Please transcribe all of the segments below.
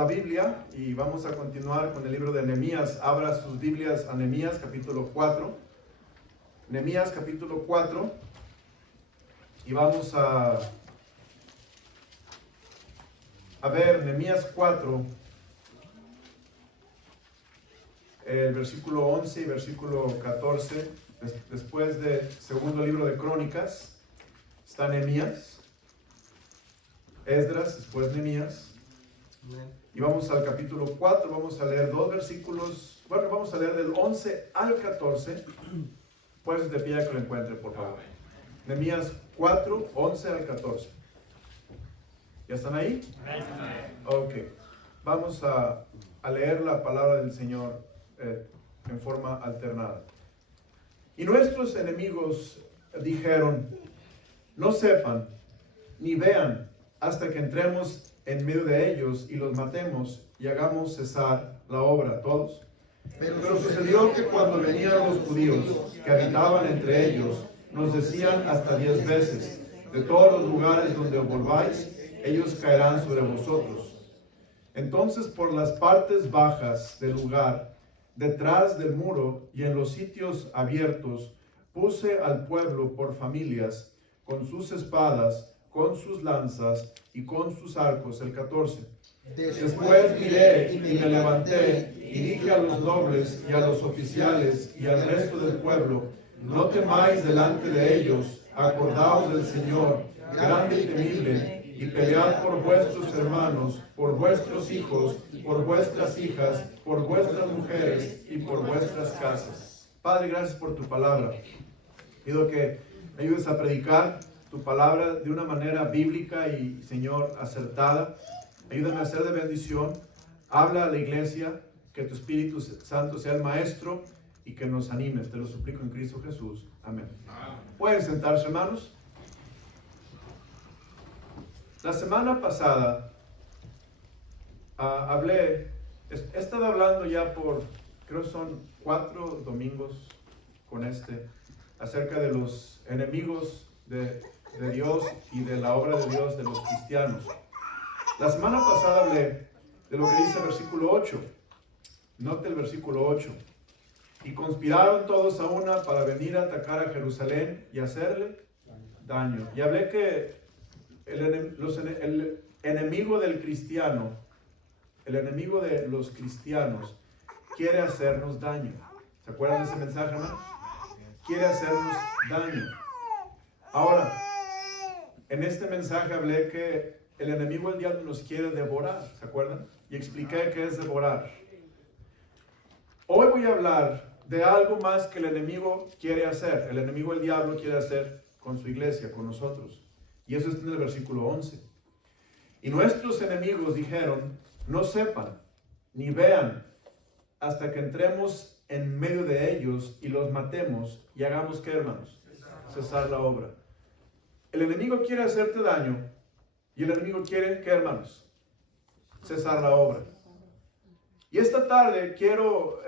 La Biblia y vamos a continuar con el libro de Nehemías. Abra sus Biblias a Nehemías capítulo 4. Nehemías capítulo 4 y vamos a ver Nehemías 4, el versículo 11 y versículo 14. Después del segundo libro de Crónicas está Nehemías, Esdras, después Nehemías. Y vamos al capítulo 4, vamos a leer dos versículos, vamos a leer del 11 al 14. Pues de pie que lo encuentre, por favor. Nehemías 4, 11 al 14. ¿Ya están ahí? Ok. Vamos a leer la palabra del Señor en forma alternada. Y nuestros enemigos dijeron: no sepan ni vean hasta que entremos en medio de ellos y los matemos y hagamos cesar la obra. ¿Todos? Pero sucedió que cuando venían los judíos que habitaban entre ellos, nos decían hasta 10 veces: de todos los lugares donde volváis, ellos caerán sobre vosotros. Entonces, por las partes bajas del lugar, detrás del muro y en los sitios abiertos, puse al pueblo por familias, con sus espadas, con sus lanzas y con sus arcos. El 14. Después miré y me levanté y dije a los nobles y a los oficiales y al resto del pueblo: no temáis delante de ellos, acordaos del Señor, grande y temible, y pelead por vuestros hermanos, por vuestros hijos, por vuestras hijas, por vuestras mujeres y por vuestras casas. Padre, gracias por tu palabra. Pido que me ayudes a predicar tu palabra de una manera bíblica y, Señor, acertada. Ayúdame a ser de bendición. Habla a la iglesia, que tu Espíritu Santo sea el maestro y que nos animes. Te lo suplico en Cristo Jesús. Amén. Pueden sentarse, hermanos. La semana pasada he estado hablando ya por, creo son 4 domingos con acerca de los enemigos de Dios y de la obra de Dios de los cristianos. La semana pasada hablé de lo que dice el versículo 8. Note el versículo 8. Y conspiraron todos a una para venir a atacar a Jerusalén y hacerle daño. Y hablé que el enemigo del cristiano, el enemigo de los cristianos, quiere hacernos daño. ¿Se acuerdan de ese mensaje, hermanos? Quiere hacernos daño. Ahora, en este mensaje hablé que el enemigo del diablo nos quiere devorar, ¿se acuerdan? Y expliqué qué es devorar. Hoy voy a hablar de algo más que el enemigo quiere hacer. El enemigo del diablo quiere hacer con su iglesia, con nosotros. Y eso está en el versículo 11. Y nuestros enemigos dijeron: no sepan ni vean hasta que entremos en medio de ellos y los matemos y hagamos, ¿qué, hermanos? Cesar la obra. El enemigo quiere hacerte daño y el enemigo quiere, ¿qué, hermanos? Cesar la obra. Y esta tarde quiero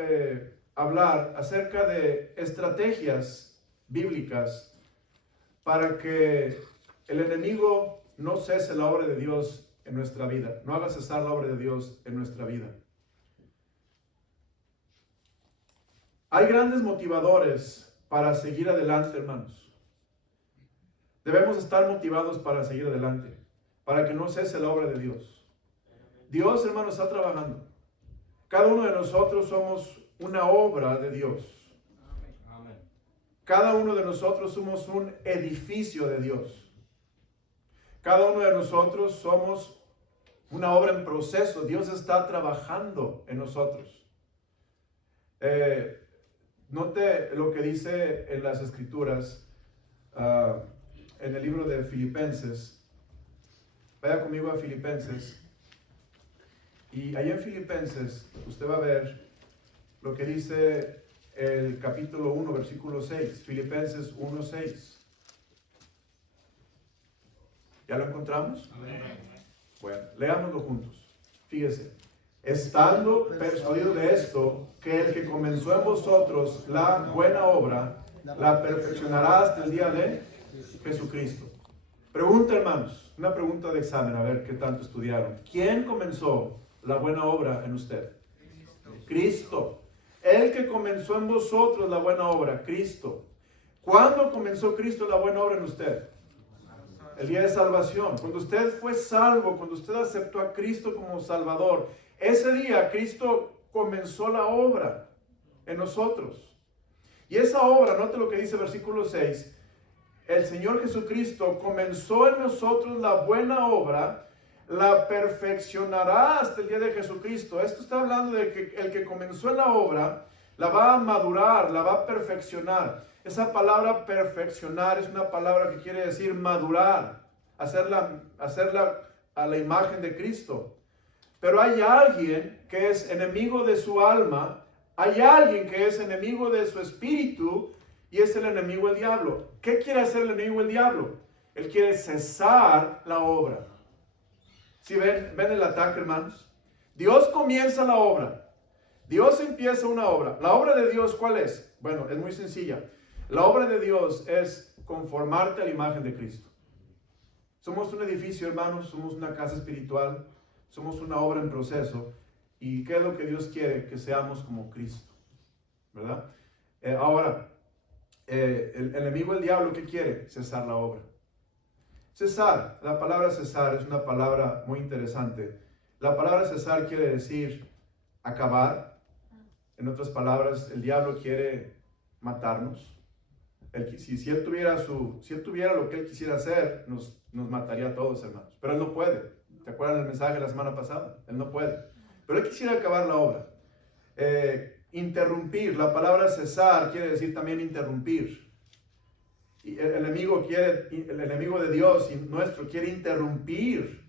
hablar acerca de estrategias bíblicas para que el enemigo no cese la obra de Dios en nuestra vida, no haga cesar la obra de Dios en nuestra vida. Hay grandes motivadores para seguir adelante, hermanos. Debemos estar motivados para seguir adelante, para que no cese la obra de Dios. Dios, hermanos, está trabajando. Cada uno de nosotros somos una obra de Dios. Cada uno de nosotros somos un edificio de Dios. Cada uno de nosotros somos una obra en proceso. Dios está trabajando en nosotros. Note lo que dice en las Escrituras, en el libro de Filipenses. Vaya conmigo a Filipenses. Y ahí en Filipenses usted va a ver lo que dice el capítulo 1, versículo 6. Filipenses 1, 6. ¿Ya lo encontramos? Amén. Bueno, leámoslo juntos. Fíjese. Estando persuadido de esto, que el que comenzó en vosotros la buena obra, la perfeccionará hasta el día de Jesucristo. Pregunta, hermanos, una pregunta de examen, a ver qué tanto estudiaron. ¿Quién comenzó la buena obra en usted? Cristo. El que comenzó en vosotros la buena obra, Cristo. ¿Cuándo comenzó Cristo la buena obra en usted? El día de salvación. Cuando usted fue salvo, cuando usted aceptó a Cristo como Salvador, ese día Cristo comenzó la obra en nosotros. Y esa obra, note lo que dice versículo 6, el Señor Jesucristo comenzó en nosotros la buena obra, la perfeccionará hasta el día de Jesucristo. Esto está hablando de que el que comenzó en la obra, la va a madurar, la va a perfeccionar. Esa palabra perfeccionar es una palabra que quiere decir madurar, hacerla a la imagen de Cristo. Pero hay alguien que es enemigo de su alma, hay alguien que es enemigo de su espíritu, y es el enemigo el diablo. ¿Qué quiere hacer el enemigo el diablo? Él quiere cesar la obra. ¿Sí ven el ataque, hermanos? Dios comienza la obra. Dios empieza una obra. ¿La obra de Dios cuál es? Bueno, es muy sencilla. La obra de Dios es conformarte a la imagen de Cristo. Somos un edificio, hermanos, somos una casa espiritual, somos una obra en proceso. ¿Y qué es lo que Dios quiere? Que seamos como Cristo, ¿verdad? Ahora, el enemigo, el diablo, ¿qué quiere? Cesar la obra. Cesar, la palabra cesar es una palabra muy interesante. La palabra cesar quiere decir acabar. En otras palabras, el diablo quiere matarnos. Si él tuviera lo que él quisiera hacer, nos mataría a todos, hermanos. Pero él no puede. ¿Te acuerdan el mensaje de la semana pasada? Él no puede. Pero él quisiera acabar la obra. Interrumpir, la palabra cesar quiere decir también interrumpir. Y el enemigo de Dios y nuestro quiere interrumpir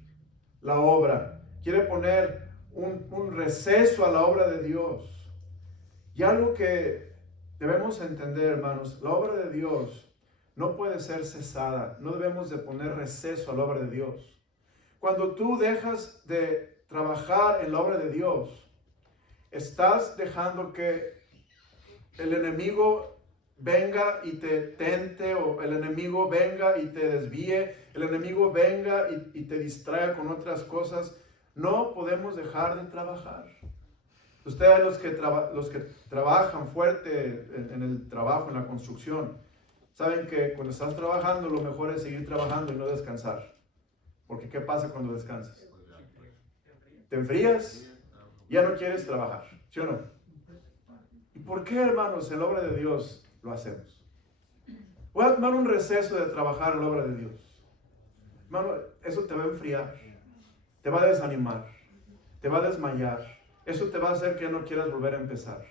la obra. Quiere poner un receso a la obra de Dios. Y algo que debemos entender, hermanos, la obra de Dios no puede ser cesada. No debemos de poner receso a la obra de Dios. Cuando tú dejas de trabajar en la obra de Dios, estás dejando que el enemigo venga y te tente, o el enemigo venga y te desvíe, el enemigo venga y te distraiga con otras cosas. No podemos dejar de trabajar. Ustedes los que trabajan fuerte en el trabajo, en la construcción, saben que cuando estás trabajando lo mejor es seguir trabajando y no descansar. Porque ¿qué pasa cuando descansas? Te enfrías, ya no quieres trabajar, ¿sí o no? ¿Y por qué, hermanos, en la obra de Dios lo hacemos? Voy a tomar un receso de trabajar en la obra de Dios. Hermano, eso te va a enfriar, te va a desanimar, te va a desmayar. Eso te va a hacer que no quieras volver a empezar.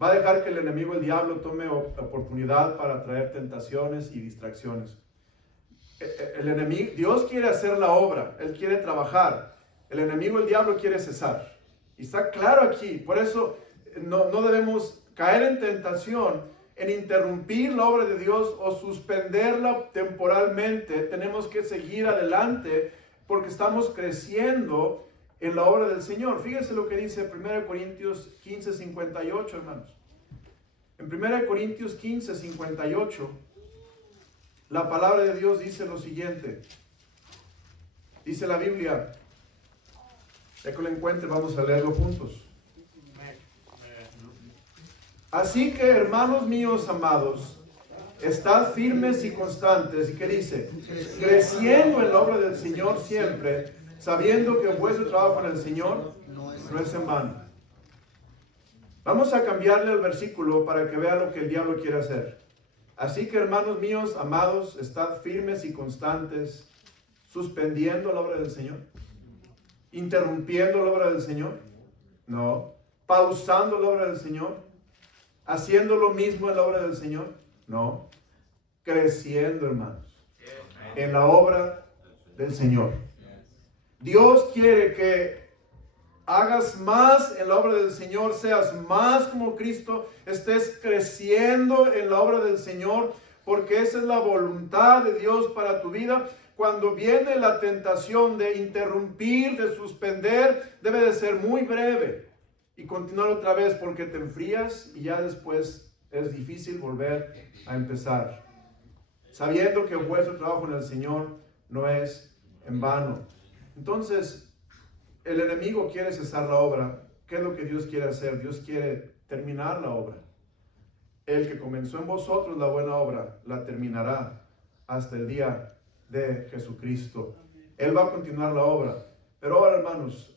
Va a dejar que el enemigo, el diablo, tome oportunidad para traer tentaciones y distracciones. El enemigo, Dios quiere hacer la obra, Él quiere trabajar. El enemigo, el diablo, quiere cesar. Y está claro aquí. Por eso no debemos caer en tentación, en interrumpir la obra de Dios o suspenderla temporalmente. Tenemos que seguir adelante porque estamos creciendo en la obra del Señor. Fíjense lo que dice 1 Corintios 15, 58, hermanos. En 1 Corintios 15, 58, la palabra de Dios dice lo siguiente. Dice la Biblia, ya que lo encuentre, vamos a leerlo juntos. Así que, hermanos míos amados, estad firmes y constantes. ¿Y qué dice? Creciendo en la obra del Señor siempre, sabiendo que vuestro trabajo en el Señor no es en vano. Vamos a cambiarle el versículo para que vea lo que el diablo quiere hacer. Así que, hermanos míos, amados, estad firmes y constantes, suspendiendo la obra del Señor, interrumpiendo la obra del Señor, no, pausando la obra del Señor, haciendo lo mismo en la obra del Señor, no, creciendo, hermanos, en la obra del Señor. Dios quiere que hagas más en la obra del Señor, seas más como Cristo, estés creciendo en la obra del Señor, porque esa es la voluntad de Dios para tu vida. Cuando viene la tentación de interrumpir, de suspender, debe de ser muy breve y continuar otra vez, porque te enfrías y ya después es difícil volver a empezar, sabiendo que vuestro trabajo en el Señor no es en vano. Entonces, el enemigo quiere cesar la obra, ¿qué es lo que Dios quiere hacer? Dios quiere terminar la obra. El que comenzó en vosotros la buena obra, la terminará hasta el día de Jesucristo. Él va a continuar la obra. Pero ahora, hermanos,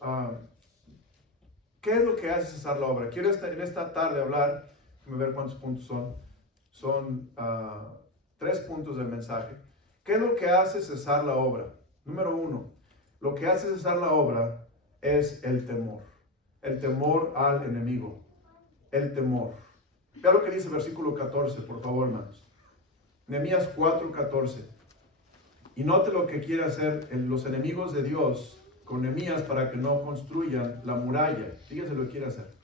¿qué es lo que hace cesar la obra? Quiero en esta tarde hablar, déjame ver cuántos puntos son. Son 3 puntos del mensaje. ¿Qué es lo que hace cesar la obra? Número 1, lo que hace cesar la obra es el temor. El temor al enemigo. El temor. Vea lo que dice el versículo 14, por favor, hermanos. Nehemías 4:14. Y note lo que quiere hacer los enemigos de Dios con Nehemías para que no construyan la muralla. Fíjense lo que quiere hacer.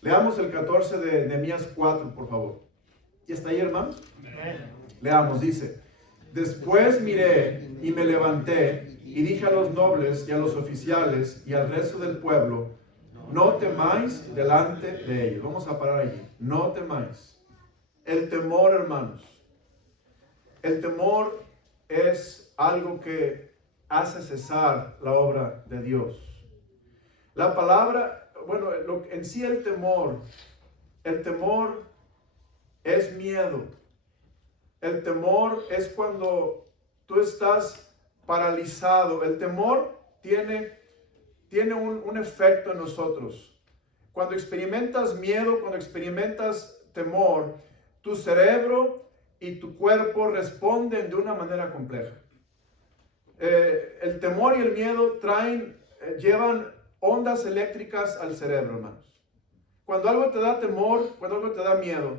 Leamos el 14 de Nehemías 4, por favor. ¿Y está ahí, hermanos? Leamos, dice: Después miré y me levanté y dije a los nobles y a los oficiales y al resto del pueblo: no temáis delante de ellos. Vamos a parar allí. No temáis. El temor, hermanos. El temor es algo que hace cesar la obra de Dios. La palabra, bueno, en sí el temor es miedo. El temor es cuando tú estás paralizado. El temor tiene un efecto en nosotros. Cuando experimentas miedo, cuando experimentas temor, tu cerebro y tu cuerpo responden de una manera compleja. El temor y el miedo llevan ondas eléctricas al cerebro, hermanos. Cuando algo te da temor, cuando algo te da miedo,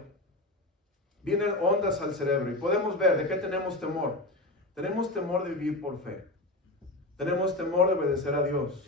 vienen ondas al cerebro y podemos ver de qué tenemos temor. Tenemos temor de vivir por fe. Tenemos temor de obedecer a Dios.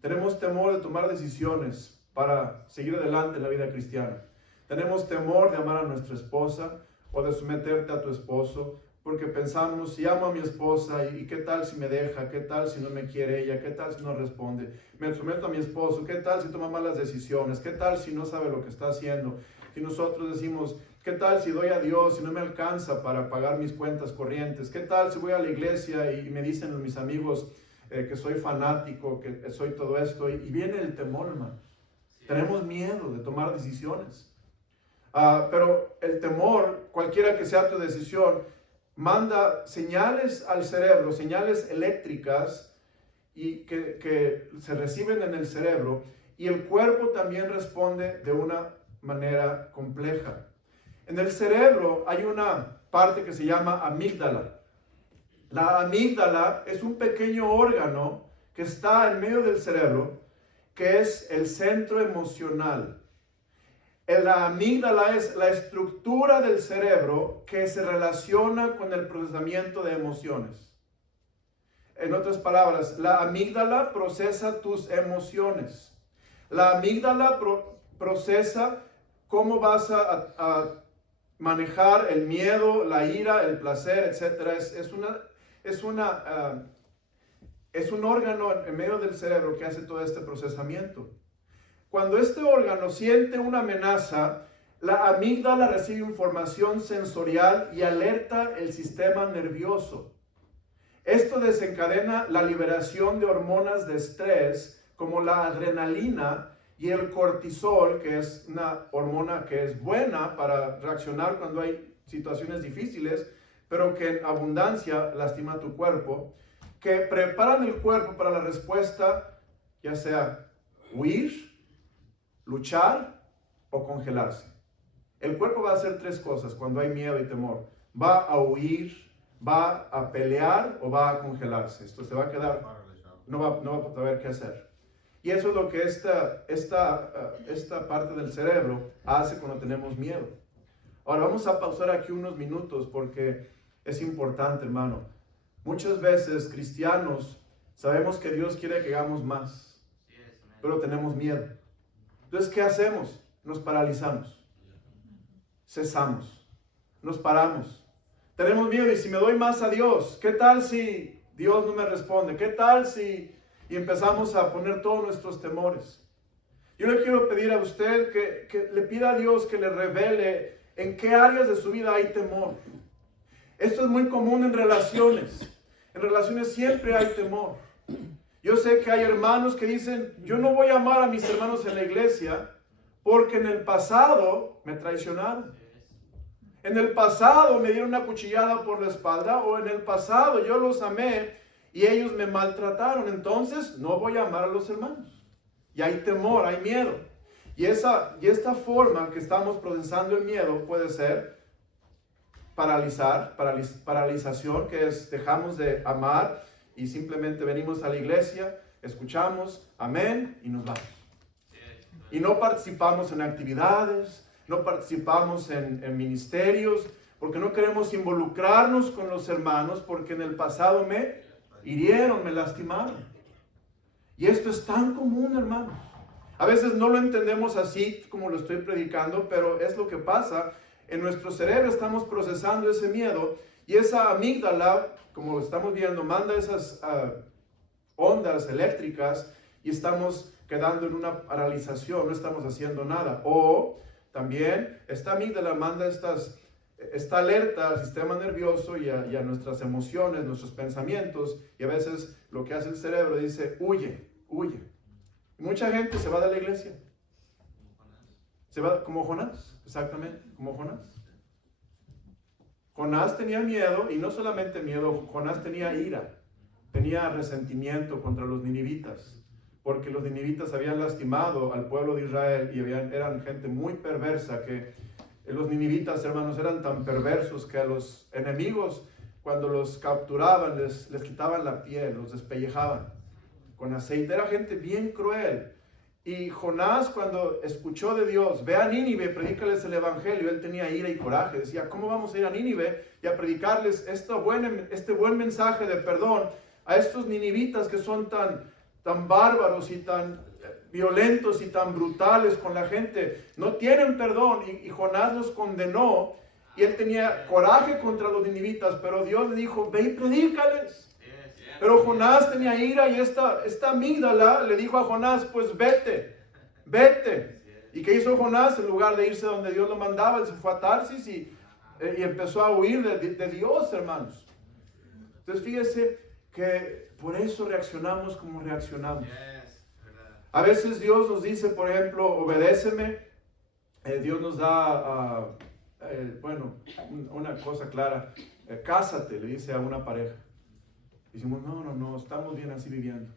Tenemos temor de tomar decisiones para seguir adelante en la vida cristiana. Tenemos temor de amar a nuestra esposa o de someterte a tu esposo, porque pensamos: si amo a mi esposa, ¿y qué tal si me deja? ¿Qué tal si no me quiere ella? ¿Qué tal si no responde? Me someto a mi esposo, ¿qué tal si toma malas decisiones? ¿Qué tal si no sabe lo que está haciendo? Y nosotros decimos: ¿qué tal si doy a Dios y no me alcanza para pagar mis cuentas corrientes? ¿Qué tal si voy a la iglesia y me dicen mis amigos que soy fanático, que soy todo esto? Y viene el temor, hermanos. Tenemos miedo de tomar decisiones. Pero el temor, cualquiera que sea tu decisión, manda señales al cerebro, señales eléctricas y que se reciben en el cerebro, y el cuerpo también responde de una manera compleja. En el cerebro hay una parte que se llama amígdala. La amígdala es un pequeño órgano que está en medio del cerebro, que es el centro emocional. La amígdala es la estructura del cerebro que se relaciona con el procesamiento de emociones. En otras palabras, la amígdala procesa tus emociones. La amígdala procesa cómo vas a manejar el miedo, la ira, el placer, etc. Es un órgano en medio del cerebro que hace todo este procesamiento. Cuando este órgano siente una amenaza, la amígdala recibe información sensorial y alerta el sistema nervioso. Esto desencadena la liberación de hormonas de estrés como la adrenalina y el cortisol, que es una hormona que es buena para reaccionar cuando hay situaciones difíciles, pero que en abundancia lastima tu cuerpo, que preparan el cuerpo para la respuesta, ya sea huir, luchar o congelarse. El cuerpo va a hacer 3 cosas cuando hay miedo y temor. Va a huir, va a pelear o va a congelarse. Esto se va a quedar, no va a saber qué hacer. Y eso es lo que esta parte del cerebro hace cuando tenemos miedo. Ahora vamos a pausar aquí unos minutos porque es importante, hermano. Muchas veces cristianos sabemos que Dios quiere que hagamos más, pero tenemos miedo. Entonces, ¿qué hacemos? Nos paralizamos, cesamos, nos paramos. Tenemos miedo, y si me doy más a Dios, ¿qué tal si Dios no me responde? ¿Qué tal si... Y empezamos a poner todos nuestros temores. Yo le quiero pedir a usted que le pida a Dios que le revele en qué áreas de su vida hay temor. Esto es muy común en relaciones. En relaciones siempre hay temor. Yo sé que hay hermanos que dicen, yo no voy a amar a mis hermanos en la iglesia porque en el pasado me traicionaron. En el pasado me dieron una cuchillada por la espalda, o en el pasado yo los amé y ellos me maltrataron. Entonces no voy a amar a los hermanos. Y hay temor, hay miedo. Y esta forma que estamos procesando el miedo puede ser paralización, que es dejamos de amar y simplemente venimos a la iglesia, escuchamos, amén, y nos vamos. Y no participamos en actividades, no participamos en ministerios, porque no queremos involucrarnos con los hermanos, porque en el pasado me hirieron, me lastimaron. Y esto es tan común, hermanos. A veces no lo entendemos así como lo estoy predicando, pero es lo que pasa. En nuestro cerebro estamos procesando ese miedo, y esa amígdala, como lo estamos viendo, manda esas ondas eléctricas y estamos quedando en una paralización, no estamos haciendo nada. O también esta amígdala manda esta alerta al sistema nervioso y a nuestras emociones, nuestros pensamientos, y a veces lo que hace el cerebro dice, huye, huye. Y mucha gente se va de la iglesia. Se va como Jonás, exactamente, como Jonás. Jonás tenía miedo, y no solamente miedo, Jonás tenía ira, tenía resentimiento contra los ninivitas, porque los ninivitas habían lastimado al pueblo de Israel y eran gente muy perversa, que los ninivitas, hermanos, eran tan perversos que a los enemigos, cuando los capturaban, les quitaban la piel, los despellejaban con aceite. Era gente bien cruel. Y Jonás, cuando escuchó de Dios, ve a Nínive, predícales el evangelio, él tenía ira y coraje. Decía, ¿cómo vamos a ir a Nínive y a predicarles este buen mensaje de perdón a estos ninivitas que son tan bárbaros y tan violentos y tan brutales con la gente? No tienen perdón. Y Jonás los condenó, y él tenía coraje contra los ninivitas, pero Dios le dijo, ve y predícales. Pero Jonás tenía ira, y esta amígdala le dijo a Jonás, pues vete. ¿Y qué hizo Jonás? En lugar de irse donde Dios lo mandaba, él se fue a Tarsis y empezó a huir de Dios, hermanos. Entonces fíjese que por eso reaccionamos como reaccionamos. A veces Dios nos dice, por ejemplo, obedéceme. Dios nos da, una cosa clara. Cásate, le dice a una pareja. Decimos, no, estamos bien así viviendo.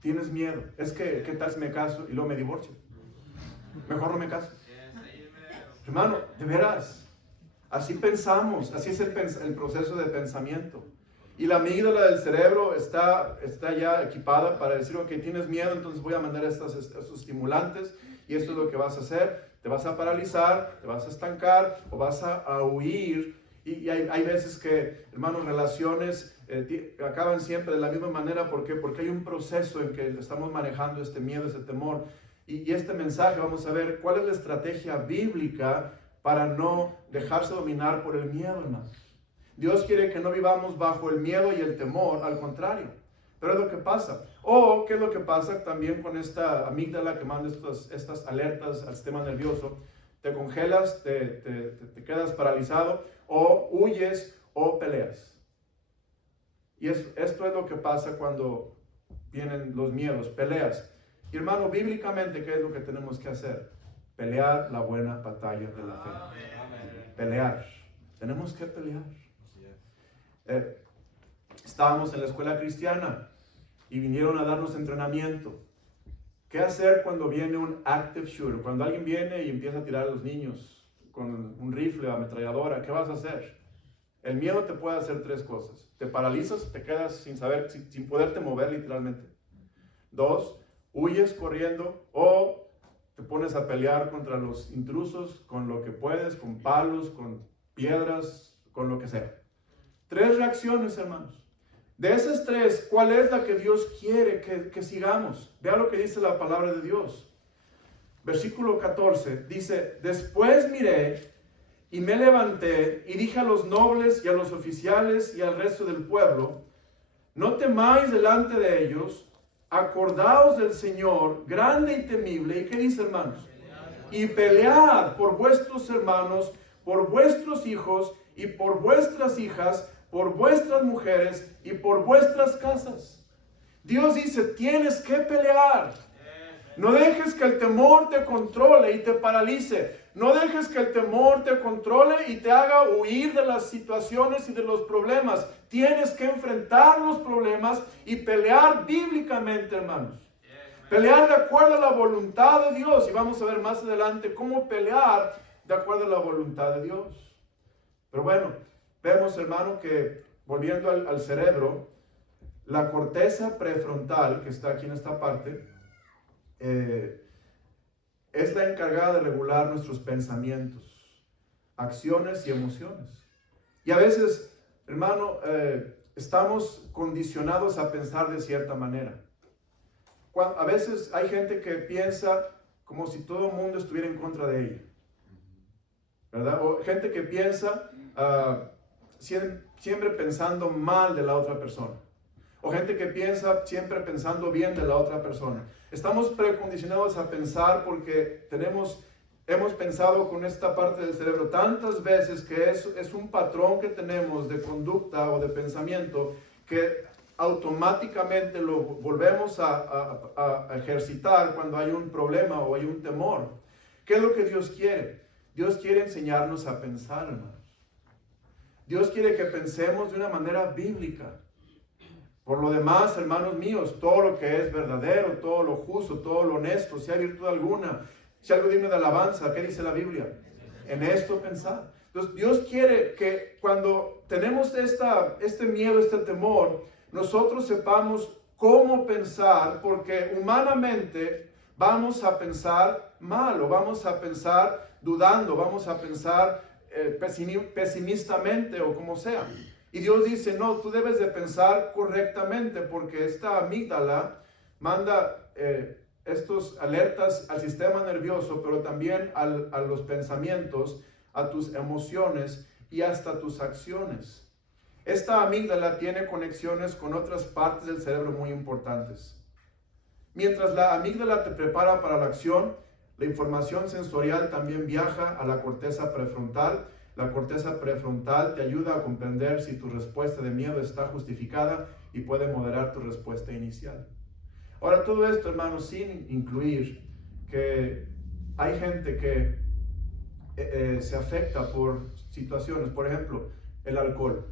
Tienes miedo. Es que, ¿qué tal si me caso y luego me divorcio? Mejor no me caso. Hermano, de veras, así pensamos, así es el proceso de pensamiento. Y la amígdala del cerebro está ya equipada para decir, ok, tienes miedo, entonces voy a mandar estos estimulantes, y esto es lo que vas a hacer. Te vas a paralizar, te vas a estancar, o vas a huir. Y hay veces que, hermanos, relaciones acaban siempre de la misma manera. ¿Por qué? Porque hay un proceso en que estamos manejando este miedo, este temor. Y este mensaje, vamos a ver cuál es la estrategia bíblica para no dejarse dominar por el miedo, hermanos. Dios quiere que no vivamos bajo el miedo y el temor, al contrario. Pero es lo que pasa. O, ¿qué es lo que pasa también con esta amígdala que manda estas alertas al sistema nervioso? Te congelas, te quedas paralizado, o huyes o peleas. Y esto es lo que pasa cuando vienen los miedos, peleas. Y hermano, bíblicamente, ¿qué es lo que tenemos que hacer? Pelear la buena batalla de la fe. Pelear. Tenemos que pelear. Estábamos en la escuela cristiana y vinieron a darnos entrenamiento. ¿Qué hacer cuando viene un active shooter? Cuando alguien viene y empieza a tirar a los niños con un rifle o ametralladora, ¿qué vas a hacer? El miedo te puede hacer tres cosas. Te paralizas, te quedas sin poderte mover literalmente. 2, huyes corriendo, o te pones a pelear contra los intrusos con lo que puedes, con palos, con piedras, con lo que sea. 3 reacciones, hermanos. De esas 3, ¿cuál es la que Dios quiere que sigamos? Vea lo que dice la palabra de Dios. Versículo 14 dice, después miré y me levanté y dije a los nobles y a los oficiales y al resto del pueblo, no temáis delante de ellos, acordaos del Señor, grande y temible. ¿Y qué dice, hermanos? Y pelead por vuestros hermanos, por vuestros hijos y por vuestras hijas, por vuestras mujeres y por vuestras casas. Dios dice, tienes que pelear. No dejes que el temor te controle y te paralice. No dejes que el temor te controle y te haga huir de las situaciones y de los problemas. Tienes que enfrentar los problemas y pelear bíblicamente, hermanos. Pelear de acuerdo a la voluntad de Dios. Y vamos a ver más adelante cómo pelear de acuerdo a la voluntad de Dios. Pero bueno, vemos, hermano, que volviendo al cerebro, la corteza prefrontal, que está aquí en esta parte, es la encargada de regular nuestros pensamientos, acciones y emociones. Y a veces, hermano, estamos condicionados a pensar de cierta manera. A veces hay gente que piensa como si todo el mundo estuviera en contra de ella, ¿verdad? O gente que piensa siempre pensando mal de la otra persona. O gente que piensa siempre pensando bien de la otra persona. Estamos precondicionados a pensar porque hemos pensado con esta parte del cerebro tantas veces que es un patrón que tenemos de conducta o de pensamiento que automáticamente lo volvemos a ejercitar cuando hay un problema o hay un temor. ¿Qué es lo que Dios quiere? Dios quiere enseñarnos a pensar, hermanos. Dios quiere que pensemos de una manera bíblica. Por lo demás, hermanos míos, todo lo que es verdadero, todo lo justo, todo lo honesto, si hay virtud alguna, si hay algo digno de alabanza, ¿qué dice la Biblia? En esto pensar. Entonces, Dios quiere que cuando tenemos este miedo, este temor, nosotros sepamos cómo pensar, porque humanamente vamos a pensar mal, o vamos a pensar dudando, vamos a pensar pesimistamente o como sea. Y Dios dice, no, tú debes de pensar correctamente porque esta amígdala manda estos alertas al sistema nervioso, pero también a los pensamientos, a tus emociones y hasta tus acciones. Esta amígdala tiene conexiones con otras partes del cerebro muy importantes. Mientras la amígdala te prepara para la acción, la información sensorial también viaja a la corteza prefrontal. La corteza prefrontal te ayuda a comprender si tu respuesta de miedo está justificada y puede moderar tu respuesta inicial. Ahora, todo esto, hermanos, sin incluir que hay gente que se afecta por situaciones. Por ejemplo, el alcohol.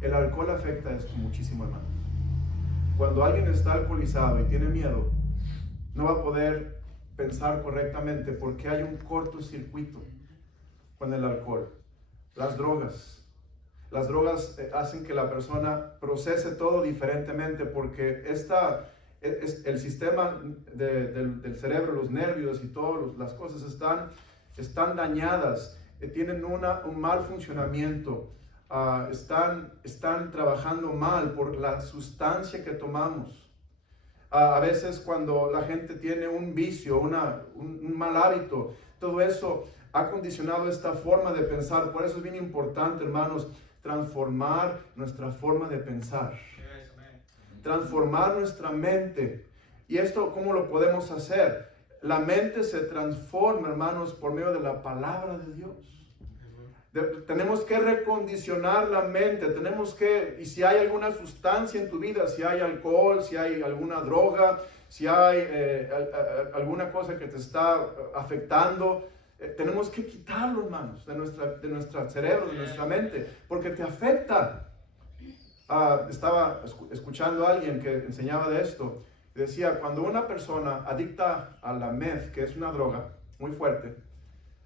El alcohol afecta esto muchísimo, hermanos. Cuando alguien está alcoholizado y tiene miedo, no va a poder pensar correctamente porque hay un cortocircuito con el alcohol. Las drogas hacen que la persona procese todo diferentemente porque el sistema del cerebro, los nervios y todas las cosas están dañadas, tienen un mal funcionamiento, están trabajando mal por la sustancia que tomamos. A veces cuando la gente tiene un vicio, un mal hábito, todo eso ha condicionado esta forma de pensar. Por eso es bien importante, hermanos, transformar nuestra forma de pensar. Transformar nuestra mente. ¿Y esto cómo lo podemos hacer? La mente se transforma, hermanos, por medio de la palabra de Dios. Tenemos que recondicionar la mente. Y si hay alguna sustancia en tu vida, si hay alcohol, si hay alguna droga, si hay alguna cosa que te está afectando, tenemos que quitarlo, hermanos, de nuestro cerebro, de nuestra mente, porque te afecta. Estaba escuchando a alguien que enseñaba de esto. Decía, cuando una persona adicta a la meth, que es una droga muy fuerte,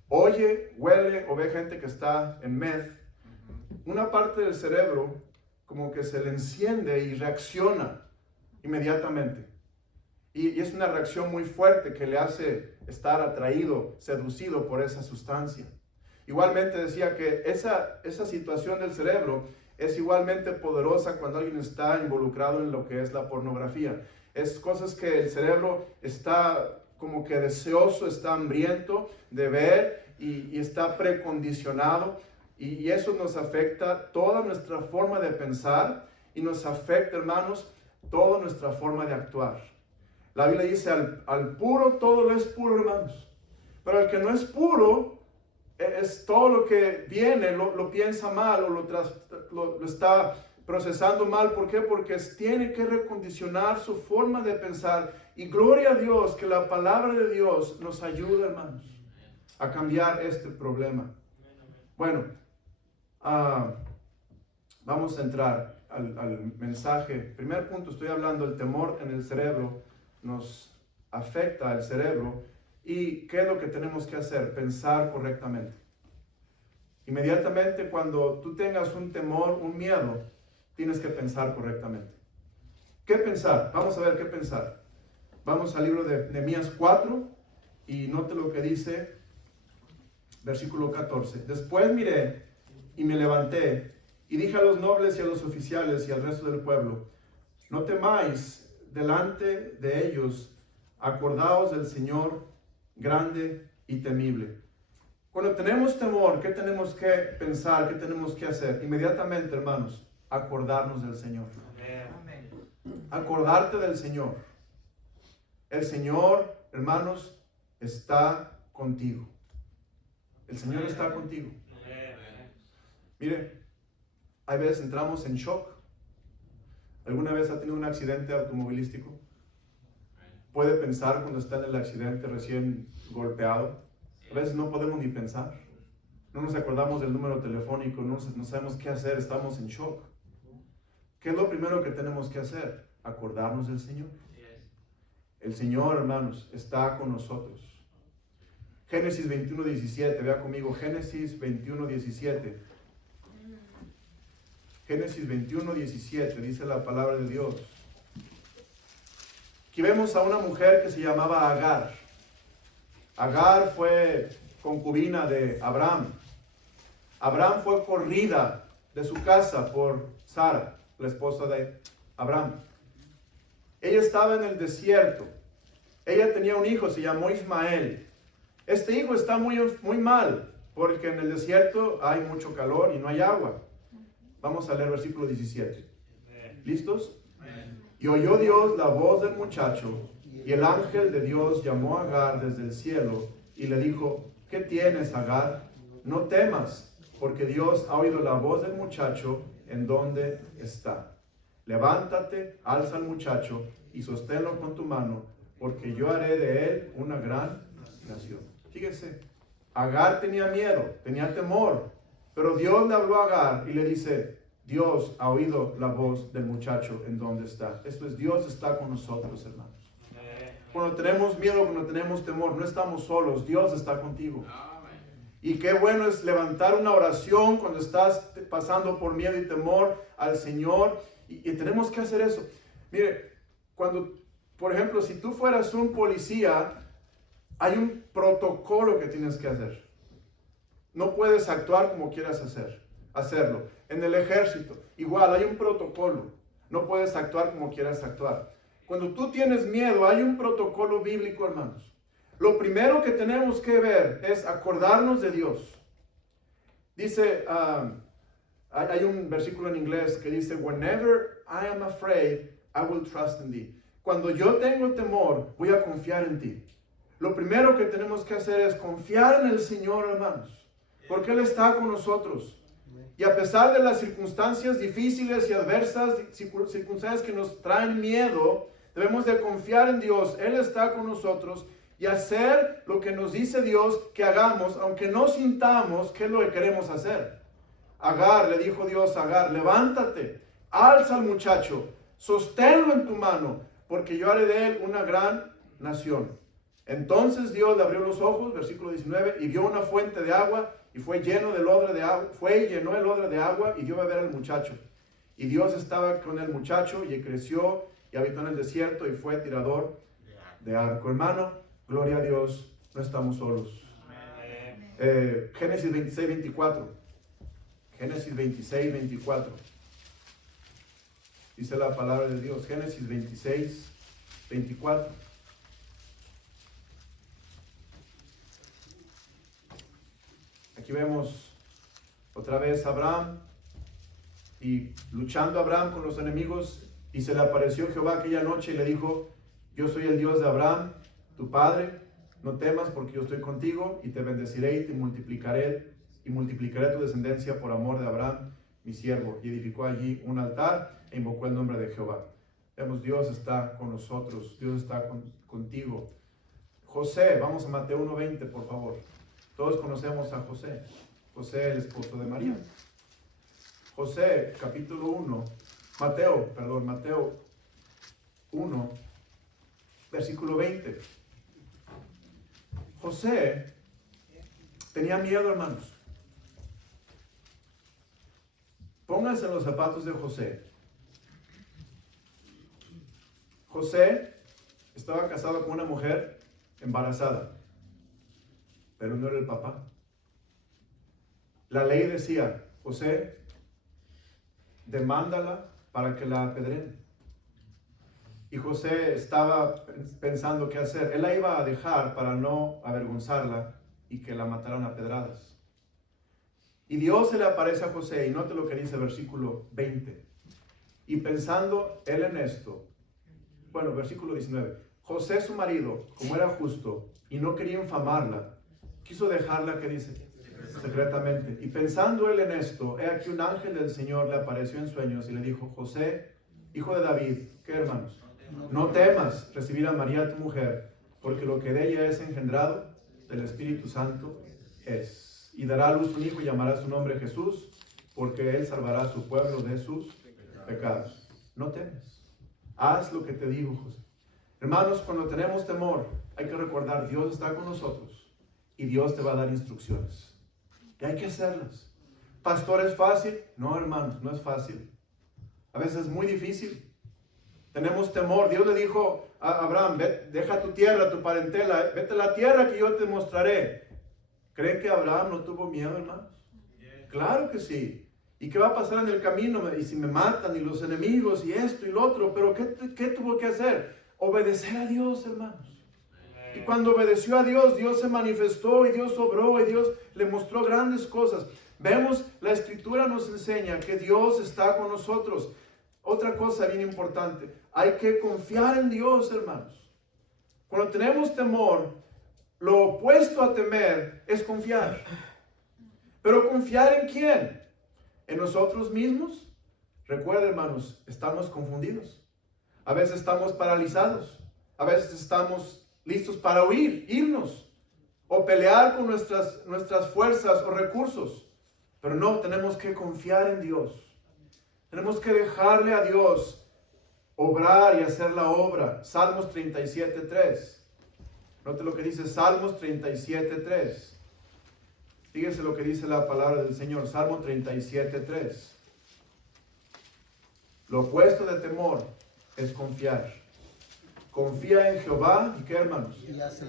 oye, huele o ve gente que está en meth, una parte del cerebro como que se le enciende y reacciona inmediatamente. Y es una reacción muy fuerte que le hace estar atraído, seducido por esa sustancia. Igualmente decía que esa situación del cerebro es igualmente poderosa cuando alguien está involucrado en lo que es la pornografía. Es cosas que el cerebro está como que deseoso, está hambriento de ver y está precondicionado. Y eso nos afecta toda nuestra forma de pensar y nos afecta, hermanos, toda nuestra forma de actuar. La Biblia dice, al puro todo lo es puro, hermanos. Pero el que no es puro, es todo lo que viene, lo piensa mal o lo está procesando mal. ¿Por qué? Porque tiene que recondicionar su forma de pensar. Y gloria a Dios que la palabra de Dios nos ayuda, hermanos, a cambiar este problema. Bueno, vamos a entrar al mensaje. Primer punto, estoy hablando del temor en el cerebro. Nos afecta al cerebro. ¿Y qué es lo que tenemos que hacer? Pensar correctamente. Inmediatamente cuando tú tengas un temor, un miedo, tienes que pensar correctamente. ¿Qué pensar? Vamos a ver qué pensar. Vamos al libro de Nehemías 4 y note lo que dice, versículo 14. Después miré y me levanté y dije a los nobles y a los oficiales y al resto del pueblo, no temáis delante de ellos, acordaos del Señor grande y temible. Cuando tenemos temor, ¿qué tenemos que pensar? ¿Qué tenemos que hacer? Inmediatamente, hermanos, acordarnos del Señor. Amén. Acordarte del Señor. El Señor, hermanos, está contigo. El Señor está contigo. Mire, hay veces entramos en shock. ¿Alguna vez ha tenido un accidente automovilístico? Puede pensar cuando está en el accidente recién golpeado. A veces no podemos ni pensar. No nos acordamos del número telefónico, no sabemos qué hacer, estamos en shock. ¿Qué es lo primero que tenemos que hacer? Acordarnos del Señor. El Señor, hermanos, está con nosotros. Génesis 21:17, vea conmigo, Génesis 21:17. Génesis 21:17, dice la palabra de Dios. Aquí vemos a una mujer que se llamaba Agar. Agar fue concubina de Abraham. Abraham fue corrida de su casa por Sara, la esposa de Abraham. Ella estaba en el desierto. Ella tenía un hijo, se llamó Ismael. Este hijo está muy mal, porque en el desierto hay mucho calor y no hay agua. Vamos a leer versículo 17. ¿Listos? Y oyó Dios la voz del muchacho, y el ángel de Dios llamó a Agar desde el cielo, y le dijo, ¿qué tienes, Agar? No temas, porque Dios ha oído la voz del muchacho en donde está. Levántate, alza al muchacho, y sosténlo con tu mano, porque yo haré de él una gran nación. Fíjense, Agar tenía miedo, tenía temor, pero Dios le habló a Agar y le dice, Dios ha oído la voz del muchacho en donde está. Esto es, Dios está con nosotros, hermanos. Cuando tenemos miedo, cuando tenemos temor, no estamos solos, Dios está contigo. Y qué bueno es levantar una oración cuando estás pasando por miedo y temor al Señor. Y tenemos que hacer eso. Mire, cuando, por ejemplo, si tú fueras un policía, hay un protocolo que tienes que hacer. No puedes actuar como quieras hacerlo. En el ejército, igual, hay un protocolo. No puedes actuar como quieras actuar. Cuando tú tienes miedo, hay un protocolo bíblico, hermanos. Lo primero que tenemos que ver es acordarnos de Dios. Dice, hay un versículo en inglés que dice, whenever I am afraid, I will trust in thee. Cuando yo tengo temor, voy a confiar en ti. Lo primero que tenemos que hacer es confiar en el Señor, hermanos, porque Él está con nosotros. Y a pesar de las circunstancias difíciles y adversas, circunstancias que nos traen miedo, debemos de confiar en Dios. Él está con nosotros y hacer lo que nos dice Dios que hagamos, aunque no sintamos qué es lo que queremos hacer. Agar, le dijo Dios a Agar, levántate, alza al muchacho, sosténlo en tu mano, porque yo haré de él una gran nación. Entonces Dios le abrió los ojos, versículo 19, y vio una fuente de agua, y fue lleno del odre de agua, llenó el odre de agua, y dio a beber al muchacho. Y Dios estaba con el muchacho, y creció, y habitó en el desierto, y fue tirador de arco. Hermano, gloria a Dios, no estamos solos. Génesis 26, 24. Génesis 26, 24. Dice la palabra de Dios, Génesis 26, 24. Aquí vemos otra vez a Abraham y luchando Abraham con los enemigos, y se le apareció Jehová aquella noche y le dijo, yo soy el Dios de Abraham, tu padre, no temas porque yo estoy contigo y te bendeciré y te multiplicaré tu descendencia por amor de Abraham mi siervo, y edificó allí un altar e invocó el nombre de Jehová. Vemos, Dios está con nosotros, Dios está contigo. José, vamos a Mateo 1:20, por favor. Todos conocemos a José, José el esposo de María. José, capítulo 1, Mateo 1, versículo 20. José tenía miedo, hermanos. Pónganse en los zapatos de José. José estaba casado con una mujer embarazada, pero no era el papá. La ley decía, José, demándala para que la apedreen. Y José estaba pensando qué hacer. Él la iba a dejar para no avergonzarla y que la mataran a pedradas. Y Dios se le aparece a José, y note lo que dice el versículo 20. Y pensando él en esto, versículo 19. José, su marido, como era justo y no quería infamarla, quiso dejarla, ¿qué dice? Secretamente. Y pensando él en esto, he aquí un ángel del Señor le apareció en sueños y le dijo, José, hijo de David, ¿qué, hermanos? No temas recibir a María tu mujer, porque lo que de ella es engendrado del Espíritu Santo es. Y dará a luz un hijo y llamará su nombre Jesús, porque él salvará a su pueblo de sus pecados. No temas. Haz lo que te digo, José. Hermanos, cuando tenemos temor, hay que recordar, Dios está con nosotros y Dios te va a dar instrucciones. Y hay que hacerlas. ¿Pastor, es fácil? No, hermanos, no es fácil. A veces es muy difícil. Tenemos temor. Dios le dijo a Abraham, deja tu tierra, tu parentela, vete a la tierra que yo te mostraré. ¿Creen que Abraham no tuvo miedo, hermanos? Claro que sí. ¿Y qué va a pasar en el camino? Y si me matan, y los enemigos, y esto y lo otro. Pero ¿qué tuvo que hacer? Obedecer a Dios, hermanos. Y cuando obedeció a Dios, Dios se manifestó, y Dios obró, y Dios le mostró grandes cosas. Vemos, la Escritura nos enseña que Dios está con nosotros. Otra cosa bien importante, hay que confiar en Dios, hermanos. Cuando tenemos temor, lo opuesto a temer es confiar. ¿Pero confiar en quién? ¿En nosotros mismos? Recuerden, hermanos, estamos confundidos. A veces estamos paralizados. A veces estamos listos para huir, irnos, o pelear con nuestras fuerzas o recursos. Pero no, tenemos que confiar en Dios. Tenemos que dejarle a Dios obrar y hacer la obra. Salmos 37:3. Note lo que dice Salmos 37:3. Fíjese lo que dice la palabra del Señor. Salmo 37:3. Lo opuesto de temor es confiar. Confía en Jehová, ¿y qué, hermanos?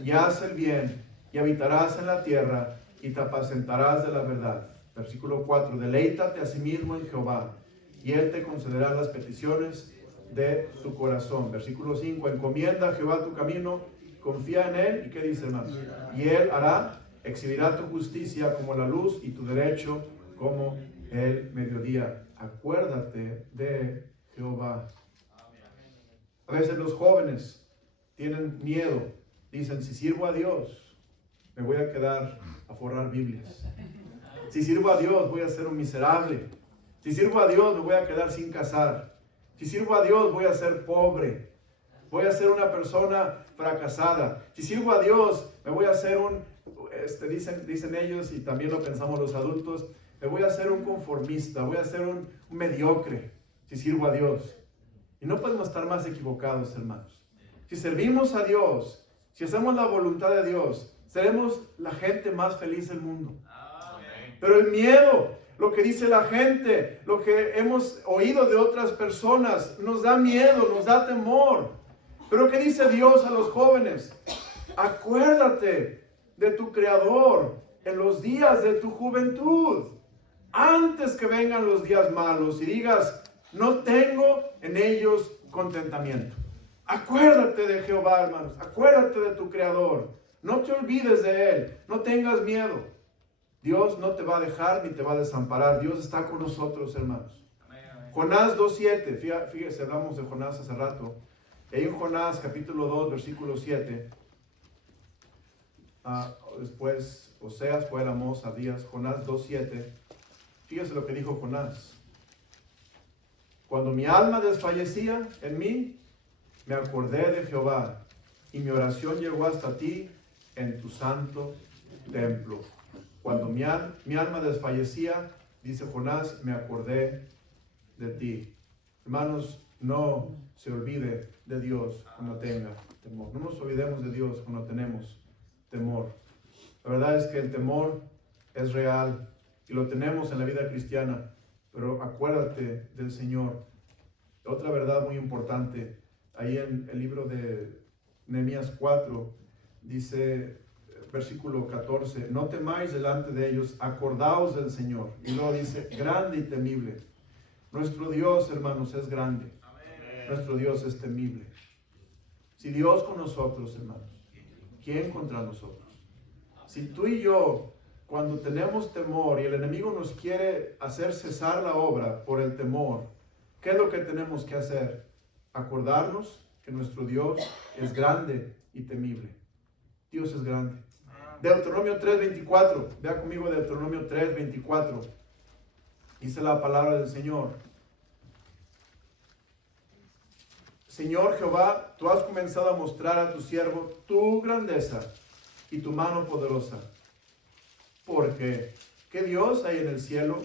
Y haz el bien, y habitarás en la tierra, y te apacentarás de la verdad. Versículo 4. Deleítate a sí mismo en Jehová, y Él te concederá las peticiones de tu corazón. Versículo 5. Encomienda a Jehová tu camino, confía en Él, ¿y qué dice, hermanos? Y Él hará, exhibirá tu justicia como la luz, y tu derecho como el mediodía. Acuérdate de Jehová. A veces los jóvenes tienen miedo. Dicen, si sirvo a Dios, me voy a quedar a forrar Biblias. Si sirvo a Dios, voy a ser un miserable. Si sirvo a Dios, me voy a quedar sin casar. Si sirvo a Dios, voy a ser pobre. Voy a ser una persona fracasada. Si sirvo a Dios, me voy a hacer dicen ellos, y también lo pensamos los adultos, me voy a hacer un conformista, voy a ser un mediocre, si sirvo a Dios. Y no podemos estar más equivocados, hermanos. Si servimos a Dios, si hacemos la voluntad de Dios, seremos la gente más feliz del mundo. Pero el miedo, lo que dice la gente, lo que hemos oído de otras personas, nos da miedo, nos da temor. Pero ¿qué dice Dios a los jóvenes? Acuérdate de tu Creador en los días de tu juventud, antes que vengan los días malos y digas, no tengo en ellos contentamiento. Acuérdate de Jehová, hermanos. Acuérdate de tu Creador. No te olvides de Él. No tengas miedo. Dios no te va a dejar ni te va a desamparar. Dios está con nosotros, hermanos. Jonás 2:7. Fíjese, hablamos de Jonás hace rato. Y ahí en Jonás capítulo 2, versículo 7. Después Oseas, Joel, Amós, Abdías. Jonás 2:7. Fíjese lo que dijo Jonás. Cuando mi alma desfallecía en mí, me acordé de Jehová, y mi oración llegó hasta ti en tu santo templo. Cuando mi alma desfallecía, dice Jonás, me acordé de ti. Hermanos, no se olvide de Dios cuando tenga temor. No nos olvidemos de Dios cuando tenemos temor. La verdad es que el temor es real y lo tenemos en la vida cristiana, pero acuérdate del Señor. Otra verdad muy importante, ahí en el libro de Nehemías 4, dice, versículo 14, no temáis delante de ellos, acordaos del Señor. Y luego dice, grande y temible. Nuestro Dios, hermanos, es grande. Amén. Nuestro Dios es temible. Si Dios con nosotros, hermanos, ¿quién contra nosotros? Si tú y yo, cuando tenemos temor y el enemigo nos quiere hacer cesar la obra por el temor, ¿qué es lo que tenemos que hacer? Acordarnos que nuestro Dios es grande y temible. Dios es grande. Deuteronomio 3:24. Vea conmigo Deuteronomio 3:24. Dice la palabra del Señor. Señor Jehová, tú has comenzado a mostrar a tu siervo tu grandeza y tu mano poderosa. Porque, ¿qué Dios hay en el cielo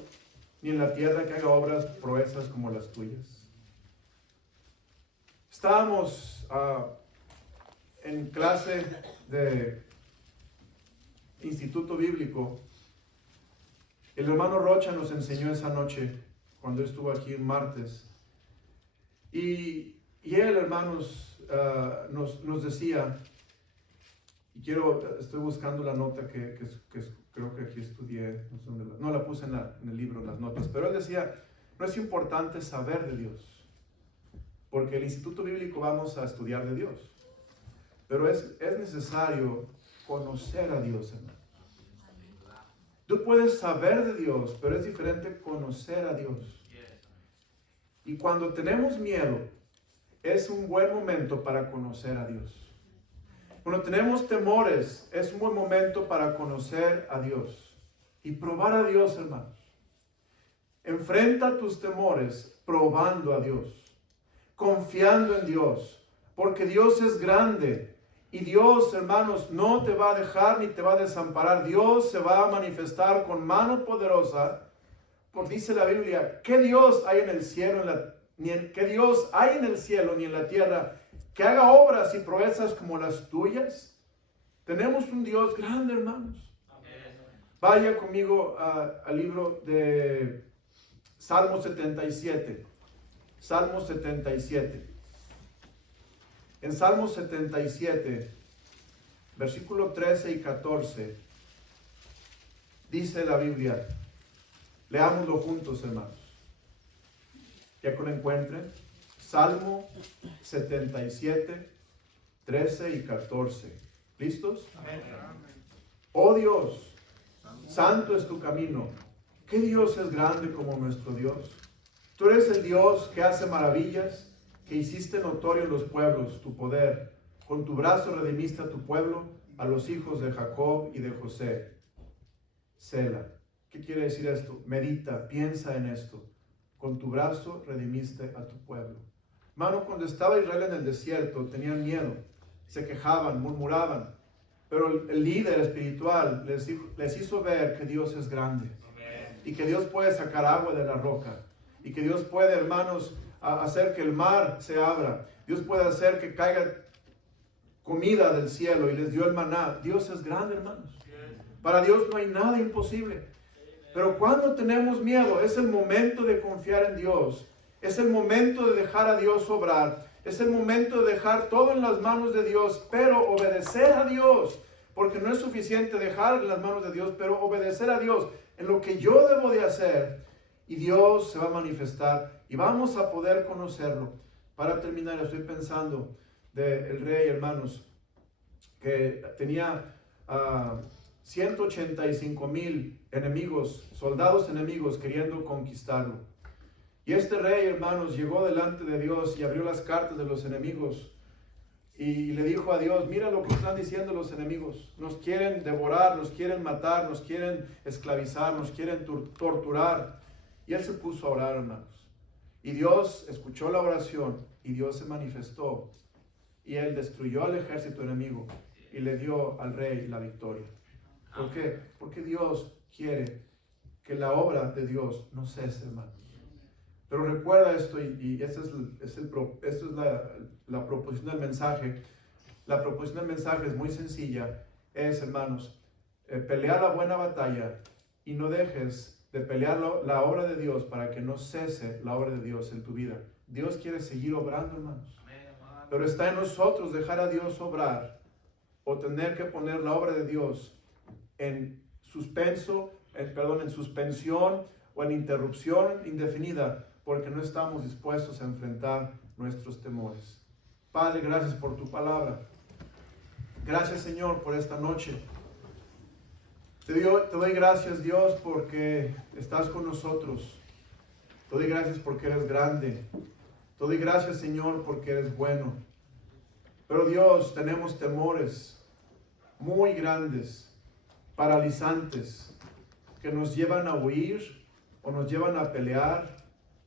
ni en la tierra que haga obras proezas como las tuyas? Estábamos en clase de Instituto Bíblico. El hermano Rocha nos enseñó esa noche, cuando estuvo aquí un martes. Y él, hermanos, nos decía, y estoy buscando la nota que creo que aquí estudié, no la puse en el libro, en las notas, pero él decía, no es importante saber de Dios, porque el Instituto Bíblico vamos a estudiar de Dios, pero es necesario conocer a Dios, hermano. Tú puedes saber de Dios, pero es diferente conocer a Dios. Y cuando tenemos miedo, es un buen momento para conocer a Dios. Cuando tenemos temores, es un buen momento para conocer a Dios y probar a Dios, hermanos. Enfrenta tus temores probando a Dios, confiando en Dios, porque Dios es grande. Y Dios, hermanos, no te va a dejar ni te va a desamparar. Dios se va a manifestar con mano poderosa. Porque dice la Biblia, ¿qué Dios hay en el cielo, ¿qué Dios hay en el cielo ni en la tierra que haga obras y proezas como las tuyas? Tenemos un Dios grande, hermanos. Vaya conmigo al libro de Salmo 77. Salmo 77. En Salmo 77, versículo 13 y 14, dice la Biblia, leámoslo juntos, hermanos. Ya que lo encuentren, Salmo 77, 13 y 14. ¿Listos? Amén. Oh Dios, santo es tu camino. ¿Qué Dios es grande como nuestro Dios? Tú eres el Dios que hace maravillas, que hiciste notorio en los pueblos tu poder. Con tu brazo redimiste a tu pueblo, a los hijos de Jacob y de José. Sela. ¿Qué quiere decir esto? Medita, piensa en esto. Con tu brazo redimiste a tu pueblo. Hermano, cuando estaba Israel en el desierto, tenían miedo, se quejaban, murmuraban. Pero el líder espiritual les hizo ver que Dios es grande. Amén. Y que Dios puede sacar agua de la roca. Y que Dios puede, hermanos, hacer que el mar se abra. Dios puede hacer que caiga comida del cielo y les dio el maná. Dios es grande, hermanos. Para Dios no hay nada imposible. Pero cuando tenemos miedo, es el momento de confiar en Dios. Es el momento de dejar a Dios obrar. Es el momento de dejar todo en las manos de Dios, pero obedecer a Dios. Porque no es suficiente dejar en las manos de Dios, pero obedecer a Dios en lo que yo debo de hacer. Y Dios se va a manifestar y vamos a poder conocerlo. Para terminar, estoy pensando del rey, hermanos, que tenía 185,000 enemigos, soldados enemigos queriendo conquistarlo. Y este rey, hermanos, llegó delante de Dios y abrió las cartas de los enemigos y le dijo a Dios, mira lo que están diciendo los enemigos. Nos quieren devorar, nos quieren matar, nos quieren esclavizar, nos quieren torturar. Y él se puso a orar, hermanos. Y Dios escuchó la oración y Dios se manifestó. Y Él destruyó al ejército enemigo y le dio al rey la victoria. ¿Por qué? Porque Dios quiere que la obra de Dios no cese, hermanos. Pero recuerda esto, y esta es la proposición del mensaje. La proposición del mensaje es muy sencilla. Es, hermanos, pelear la buena batalla y no dejes de pelear la obra de Dios para que no cese la obra de Dios en tu vida. Dios quiere seguir obrando, hermanos. Pero está en nosotros dejar a Dios obrar o tener que poner la obra de Dios en suspensión o en interrupción indefinida porque no estamos dispuestos a enfrentar nuestros temores. Padre, gracias por tu palabra. Gracias, Señor, por esta noche. Te doy gracias, Dios, porque estás con nosotros. Te doy gracias porque eres grande. Te doy gracias, Señor, porque eres bueno. Pero Dios, tenemos temores muy grandes, paralizantes, que nos llevan a huir o nos llevan a pelear.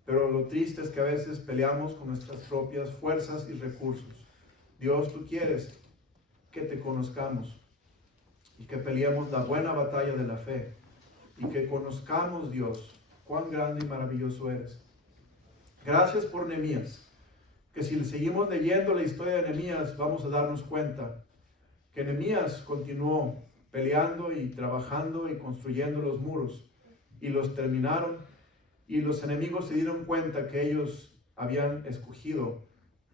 Pero lo triste es que a veces peleamos con nuestras propias fuerzas y recursos. Dios, tú quieres que te conozcamos y que peleemos la buena batalla de la fe y que conozcamos, Dios, cuán grande y maravilloso eres. Gracias por Nehemías, que si seguimos leyendo la historia de Nehemías vamos a darnos cuenta que Nehemías continuó peleando y trabajando y construyendo los muros y los terminaron y los enemigos se dieron cuenta que ellos habían escogido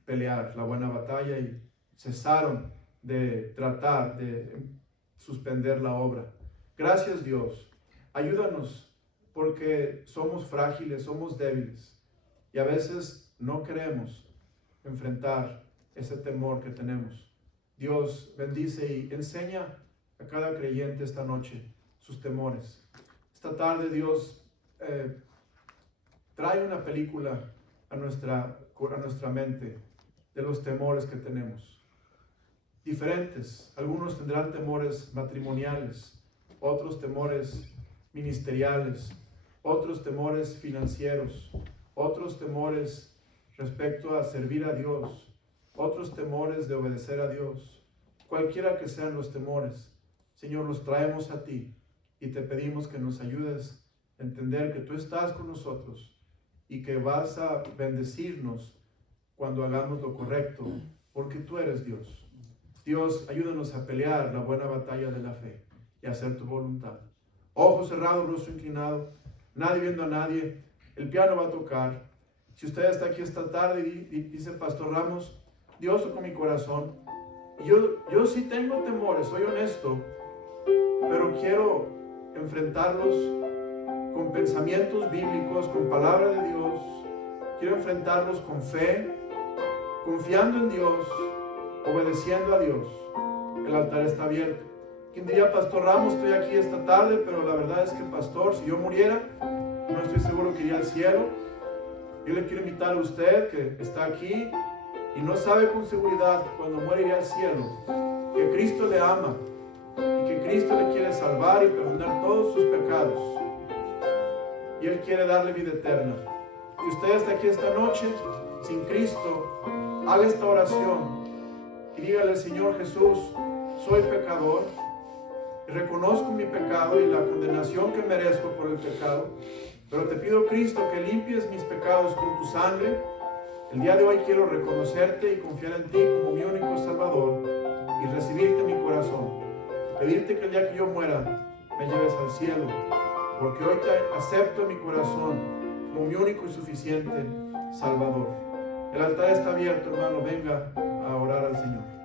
pelear la buena batalla y cesaron de tratar de suspender la obra. Gracias, Dios. Ayúdanos porque somos frágiles, somos débiles y a veces no queremos enfrentar ese temor que tenemos. Dios bendice y enseña a cada creyente esta noche sus temores. Esta tarde, Dios, trae una película a nuestra mente de los temores que tenemos. Diferentes. Algunos tendrán temores matrimoniales, otros temores ministeriales, otros temores financieros, otros temores respecto a servir a Dios, otros temores de obedecer a Dios. Cualquiera que sean los temores, Señor, los traemos a ti y te pedimos que nos ayudes a entender que tú estás con nosotros y que vas a bendecirnos cuando hagamos lo correcto, porque tú eres Dios. Dios, ayúdanos a pelear la buena batalla de la fe y a hacer tu voluntad. Ojos cerrados, rostro inclinado, nadie viendo a nadie. El piano va a tocar. Si usted está aquí esta tarde y dice, Pastor Ramos, Dios tocó mi corazón. Yo sí tengo temores, soy honesto, pero quiero enfrentarlos con pensamientos bíblicos, con palabra de Dios. Quiero enfrentarlos con fe, confiando en Dios, obedeciendo a Dios. El altar está abierto. ¿Quién diría, Pastor Ramos, estoy aquí esta tarde, pero la verdad es que, pastor, si yo muriera, no estoy seguro que iría al cielo? Yo le quiero invitar a usted que está aquí y no sabe con seguridad que cuando muere irá al cielo, que Cristo le ama y que Cristo le quiere salvar y perdonar todos sus pecados. Y Él quiere darle vida eterna. Si usted está aquí esta noche sin Cristo, haga esta oración y dígale, Señor Jesús, soy pecador, y reconozco mi pecado y la condenación que merezco por el pecado, pero te pido, Cristo, que limpies mis pecados con tu sangre. El día de hoy quiero reconocerte y confiar en ti como mi único Salvador y recibirte en mi corazón. Pedirte que el día que yo muera me lleves al cielo, porque hoy te acepto en mi corazón como mi único y suficiente Salvador. El altar está abierto, hermano, venga a orar al Señor.